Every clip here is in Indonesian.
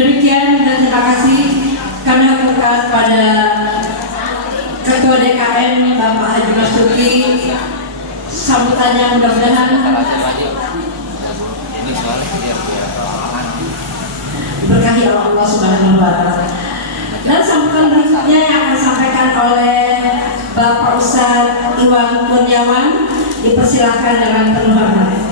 Demikian dan terima kasih kami aturkan pada Ketua DKM Bapak Haji Mastuki, sambutannya mudah-mudahan diberkahi oleh Allah Subhanahu wa Ta'ala. Dan sambutan berikutnya yang akan disampaikan oleh Bapak Ustadz Iwan Kurniawan, dipersilakan dengan penuh hormat.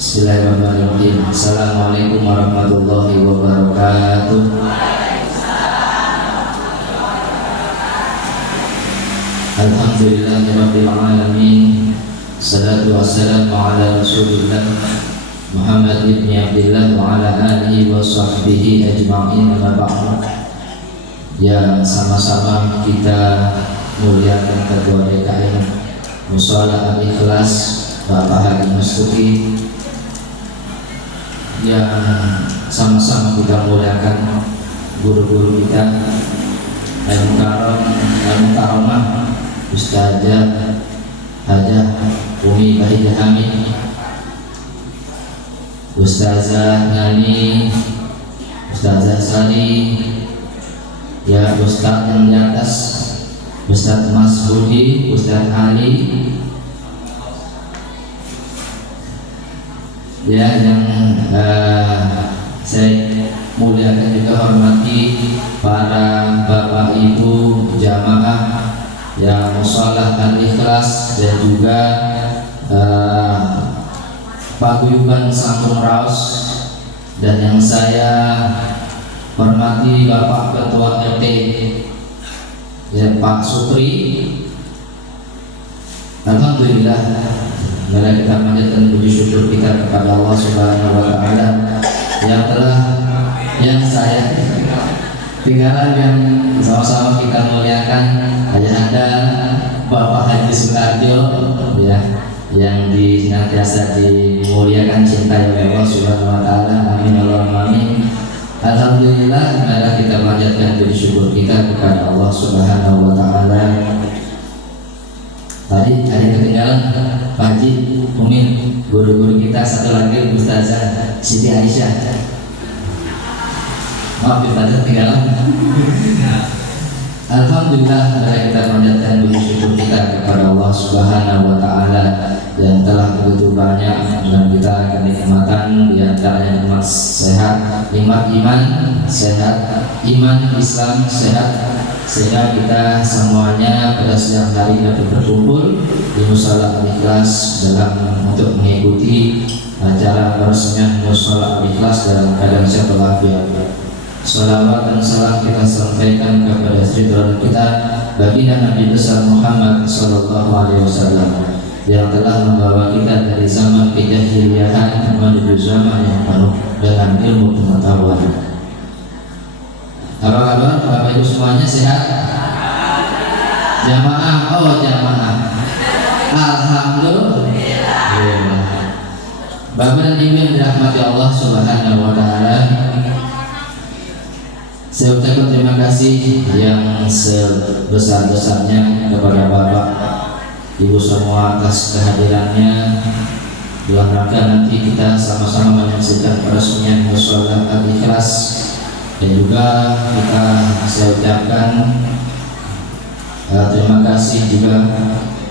Bismillahirrahmanirrahim. Assalamualaikum warahmatullahi wabarakatuh. Alhamdulillahirabbil alamin. Salatu wassalamu ala Rasulillah Muhammad ibn Abdullah wa ala alihi wa sahbihi ajma'in, amma ba'd. Ya, sama-sama kita muliakan Ketua DKM Mushola Al-Ikhlas Bapak Haji Mastuki, yang sama-sama kita muliakan guru-guru kita, Al-Mukarramah Ustazah Hajah Umi Bahijah Hamid, Ustazah Nani, Ustazah Sani, ya Ustaz yang di atas, Ustaz Mas Budi, Ustaz Ali, ya yang saya muliakan juga hormati para bapak ibu jamaah yang Mushola Al-Ikhlas dan juga paguyuban Sampung Raos, dan yang saya hormati Bapak Ketua RT ya Pak Supri. Alhamdulillah, mari kita panjatkan puji syukur kita kepada Allah Subhanahu wa Ta'ala yang saya tinggalan, yang sama-sama kita muliakan ayahanda Bapak Haji Sukarjo, ya, yang senantiasa dimuliakan cintai oleh Allah Subhanahu wa Ta'ala. Amin Allahumma amin. Alhamdulillah, mari kita panjatkan puji syukur kita kepada Allah Subhanahu wa Ta'ala. Tadi ada ketinggalan Pak Haji, Umin, guru-guru kita, satu lagi Ustazah Siti Aisyah. Maaf Ustazah ketinggalan. Alhamdulillah, mari kita panjatkan puji syukur kita kepada Allah Subhanahu wa Ta'ala yang telah begitu banyak dan kita akan nikmatan, di antaranya nikmat sehat, nikmat iman sehat, iman Islam sehat, sehingga kita semuanya pada siang hari dapat berkumpul di Mushola Al-Ikhlas dalam untuk mengikuti acara peresmian Mushola Al-Ikhlas dalam keadaan sehat walafiat. Salawat dan salam kita sampaikan kepada saudara kita baginda Nabi besar Muhammad sallallahu alaihi wasallam yang telah membawa kita dari zaman kejahiliahan menuju zaman yang penuh dengan ilmu pengetahuan. Apa kabar Bapak Ibu semuanya, sehat? Jamaah, oh jamaah. Alhamdulillah. Bapak dan Ibu yang dirahmati Allah Subhanahu wa Ta'ala, saya ucapkan terima kasih yang sebesar-besarnya kepada Bapak Ibu semua atas kehadirannya dalam rangka nanti kita sama-sama menyaksikan peresmian Mushola Al-Ikhlas. Dan juga saya ucapkan terima kasih juga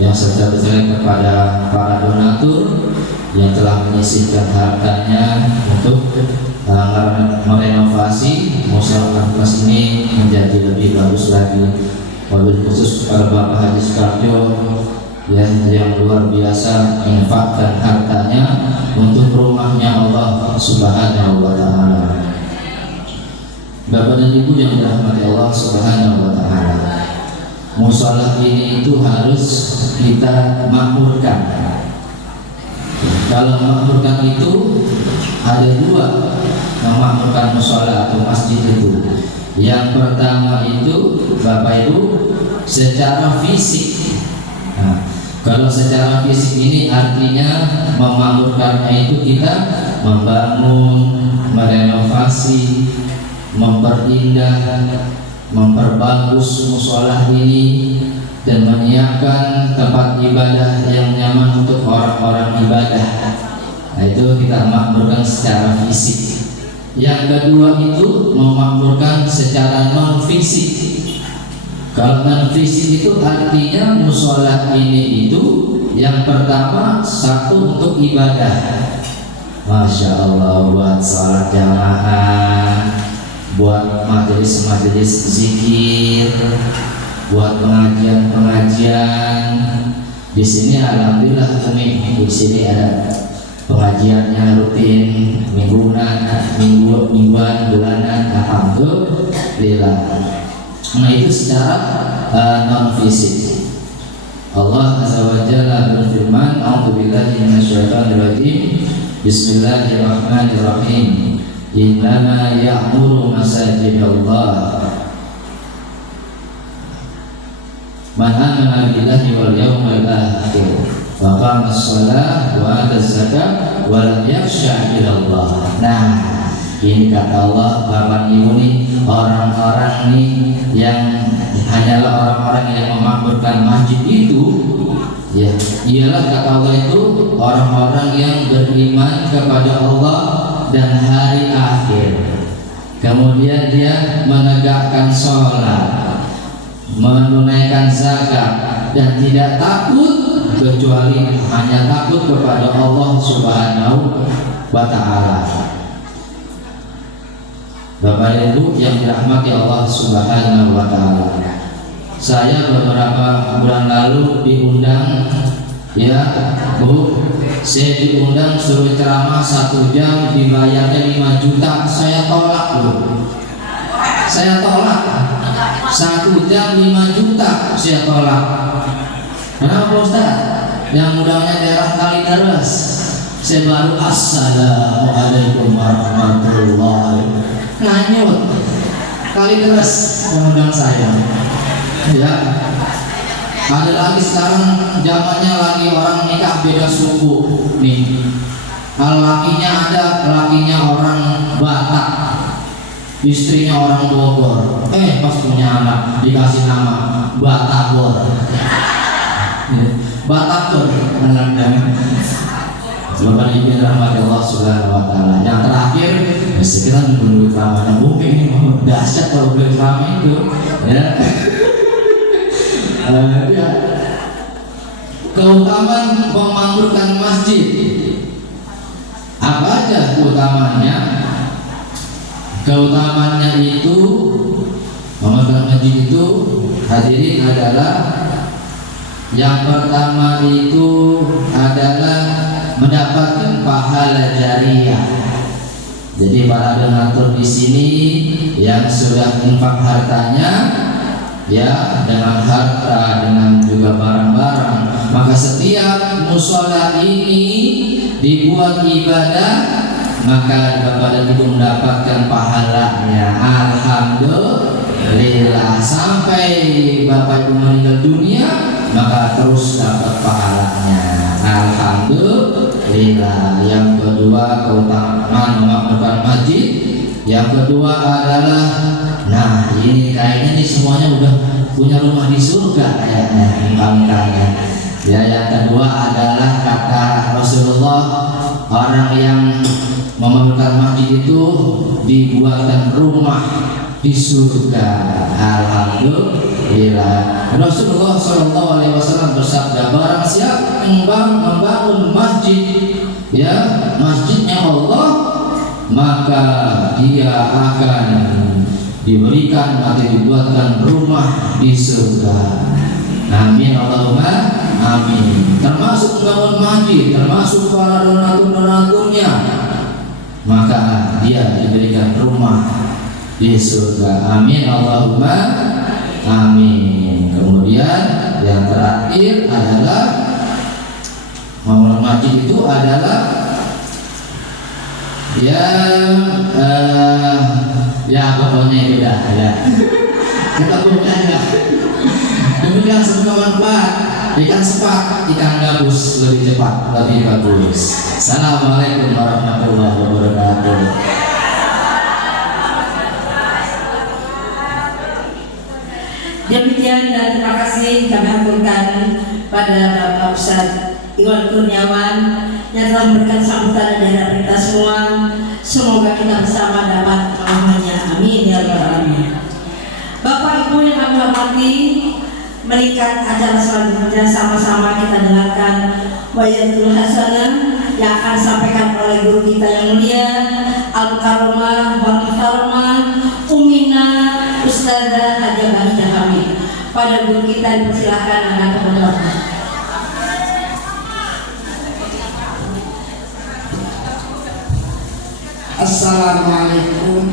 yang sebesar-besarnya kepada para donatur yang telah menyisihkan hartanya untuk merenovasi Mushola Al-Ikhlas ini menjadi lebih bagus lagi. Wabil khusus kepada Bapak Haji Sukarjo yang luar biasa infakkan hartanya untuk rumahnya Allah Subhanahu wa Ta'ala. Bapak dan Ibu yang dirahmati Allah Subhanahu wa Ta'ala, mushola ini itu harus kita makmurkan. Kalau memakmurkan itu ada dua, memakmurkan mushola atau masjid itu. Yang pertama itu Bapak Ibu secara fisik. Nah, kalau secara fisik ini artinya memakmurkannya itu kita membangun, merenovasi, memperindah, memperbagus musola ini dan menyiapkan tempat ibadah yang nyaman untuk orang-orang ibadah. Nah, itu kita makmurkan secara fisik. Yang kedua itu memakmurkan secara non fisik. Kalau non fisik itu artinya musola ini itu yang pertama satu untuk ibadah. Masya Allah, buat salat jamaah, buat majelis-majelis zikir, buat pengajian-pengajian. Di sini alhamdulillah Umi, di sini ada pengajiannya rutin mingguan, bulanan, alhamdulillah. Nah, itu secara non fisik. Allah Azza wa Jalla berfirman, "A'udzubillahi minasyaitonir rajim. Bismillahirrahmanirrahim. Innama ya'muru masajidallah man amana billahi wal yawmil akhir wa qama as-shalah wa ata az-zakah wa lam yakhsha illallah." Nah, ini kata Allah, Bapak Ibu nih, orang-orang nih yang hanyalah orang-orang yang memakmurkan masjid itu, ya, ialah kata Allah itu orang-orang yang beriman kepada Allah dan hari akhir. Kemudian dia menegakkan sholat, menunaikan zakat, dan tidak takut kecuali hanya takut kepada Allah Subhanahu wa Ta'ala. Bapak Ibu yang dirahmati Allah Subhanahu wa Ta'ala, saya beberapa bulan lalu diundang, ya Bu, saya diundang suruh ceramah 1 jam dibayarnya 5 juta. Saya tolak Bu, saya tolak. 1 jam 5 juta saya tolak. Kenapa Ustaz? Yang undangnya daerah Kalideres. Saya baru assalamualaikum warahmatullahi wabarakatuh. Nanyut Kalideres yang undang saya. Ya, ada lagi sekarang zamannya lagi orang nikah beda suku nih. Lakinya ada, lakinya orang Batak, istrinya orang Bogor. Pas punya anak dikasih nama Batagor. Batagor anaknya. Bapak Ibu rahmat Allah Subhanahu wa Ta'ala. Yang terakhir, kita menunggu ceramahnya Umi ini mau dahsyat kalau udah ceramah itu. Ya. Ya. Keutamaan memakmurkan masjid. Apa aja keutamanya? Keutamaannya itu memakmurkan masjid itu, hadirin, adalah yang pertama itu adalah mendapatkan pahala jariyah. Jadi para donatur di sini yang sudah infak hartanya, ya, dengan harta, dengan juga barang-barang, maka setiap musola ini dibuat ibadah, maka Bapak dan Ibu mendapatkan pahalanya. Alhamdulillah, sampai Bapak Ibu meninggal dunia, maka terus dapat pahalanya. Alhamdulillah. Yang kedua, keutamaan memakmurkan masjid. Yang kedua adalah, nah ini kayaknya nih semuanya udah punya rumah di surga kayaknya, muka-mukanya. Ya, yang kedua adalah kata Rasulullah, orang yang memakmurkan masjid itu dibuatkan rumah di surga. Alhamdulillah. Rasulullah SAW bersabda, barang siapa yang membangun masjid, ya, masjidnya Allah, maka dia akan diberikan atau dibuatkan rumah di surga. Amin Allahumma amin. Termasuk membangun masjid, termasuk para donatur-donaturnya, maka dia diberikan rumah di surga. Amin Allahumma amin. Kemudian yang terakhir adalah membangun masjid itu adalah ya pokoknya itu dah ya. Kita bukan ya. Demikian semua manfaat. Ikan sepat, ikan gabus lebih cepat, lebih bagus. Assalamualaikum warahmatullahi wabarakatuh. Demikian dan terima kasih kami aturkan pada Bapak Ustadz Iwan Kurniawan yang telah memberikan sambutan dari kita semua. Semoga kita bersama dapat rahmatnya. Amin ya rabbal alamin. Bapak Ibu yang kami hormati, meningkat acara selanjutnya sama-sama kita dengarkan Wayatul Hasanah yang akan disampaikan oleh guru kita yang mulia Al-Karomah wa Muhtaramah Umina Ustazah Hajah Bahidah Hamid. Pada guru kita dipersilakan akan berdoa. Assalamualaikum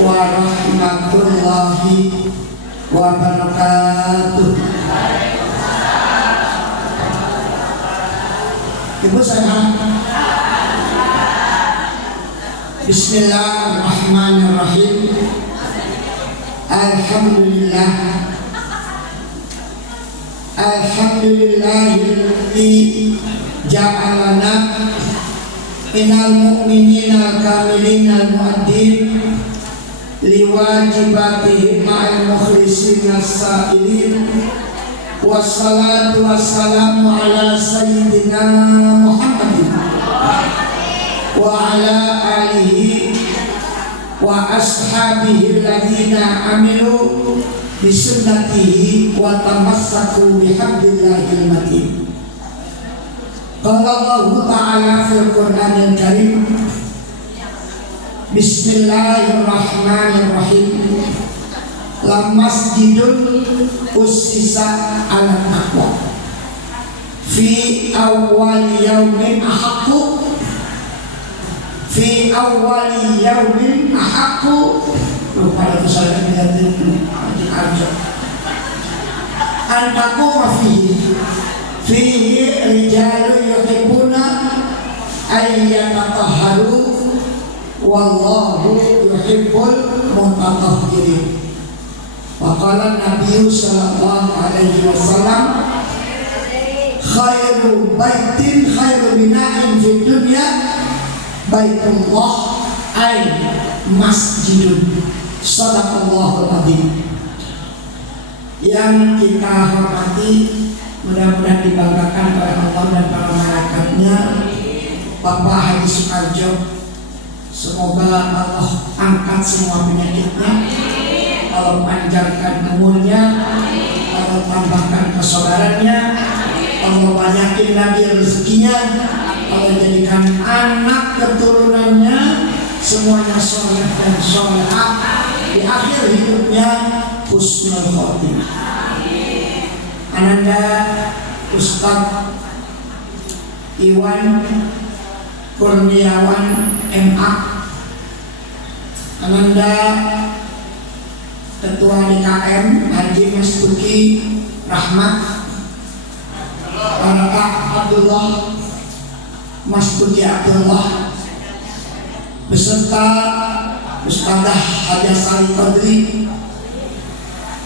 warahmatullahi wabarakatuh. Ibu sehat? Bismillahirrahmanirrahim. Alhamdulillah. Alhamdulillahilladzi ja'alana minal mu'minina kamilina mu'addin liwajibatihim ma'al mukhlisina sa'ilin. Wassalatu wassalamu ala sayyidina Muhammadin wa ala alihi wa ashabihi alladhina amilu bisunnatihi wa tamassaku bihablillahil matin. Qala Allah ta'ala fil Qur'anil Karim, Bismillahirrahmanirrahim. La masjidun ussisa ala taqwa fi awwal yaumin ahaqqu lupa itu saya lihatin aja antaku fihi rijalu yuhibbuna ayyatatahharu wallahu yuhibbul mutatahhirin. Waqala Nabi sallallahu alaihi wasallam, khairu baitin khairu bina'in fid dunya baitullah ay masjidun. Shadaqallahul adzim. Yang kita hormati, mudah-mudahan dibanggakan oleh Allah dan para malaikatnya, Bapak Haji Sukarjo. Semoga Allah angkat semua penyakitnya, Allah panjangkan umurnya, Allah tambahkan kesabarannya, Allah banyakin lagi rezekinya, Allah jadikan anak keturunannya semuanya soleh dan solehah, di akhir hidupnya husnul khotimah. Ananda Ustadz Iwan Kurniawan MA, Ananda Ketua DKM Haji Mastuki Rahmat, Barakah Abdullah Mastuki Abdullah, beserta Ustadzah Hajah Sari Qadri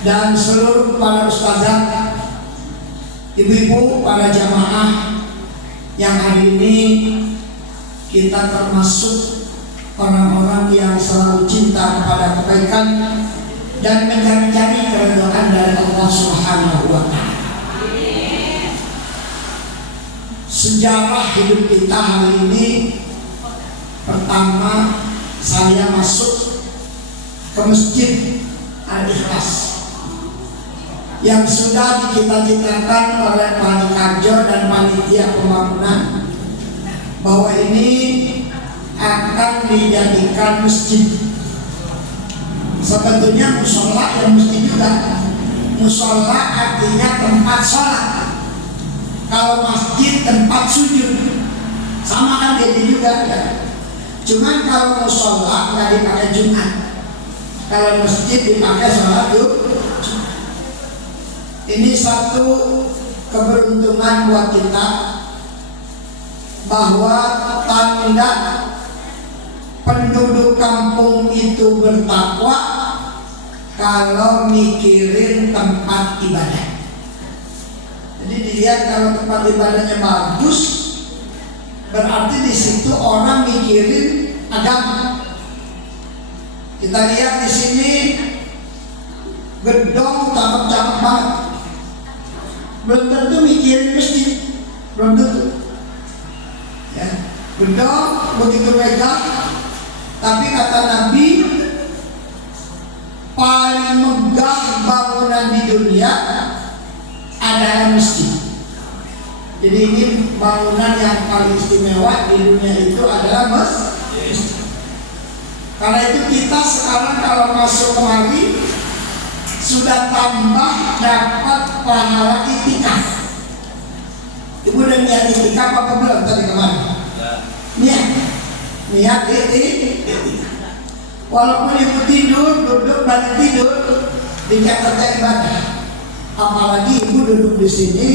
dan seluruh para ustadzah, ibu-ibu, para jamaah yang hari ini kita termasuk orang-orang yang selalu cinta kepada kebaikan dan mencari-cari keridhaan dari Allah Subhanahu wa Ta'ala. Sejarah hidup kita hari ini, pertama saya masuk ke Masjid Al-Ikhlas yang sudah dicita-citakan oleh Pak Karjo dan panitia pembangunan bahwa ini akan dijadikan masjid. Sebetulnya musola yang masjid juga. Musola artinya tempat sholat, kalau masjid tempat sujud, sama kan jadi juga ya. Cuman kalau musola nggak dipakai Jumat, kalau masjid dipakai sholat Jumat. Ini satu keberuntungan buat kita, bahwa tanda penduduk kampung itu bertakwa kalau mikirin tempat ibadah. Jadi dilihat kalau tempat ibadahnya bagus, berarti di situ orang mikirin agama. Kita lihat di sini gedong cakep-cakep banget, belum tentu mikirin masjid, belum tentu. Ya, gedong begitu megah, tapi kata Nabi paling megah bangunan di dunia adalah masjid. Jadi ini bangunan yang paling istimewa di dunia itu adalah masjid. Karena itu kita sekarang kalau masuk kemari sudah tambah dapat pahala itikaf. Ibu udah niat itikaf apa belum tadi kemarin? Niat itikaf. Walaupun ibu tidur, duduk balik tidur, dicatat ibadah. Apalagi ibu duduk di sini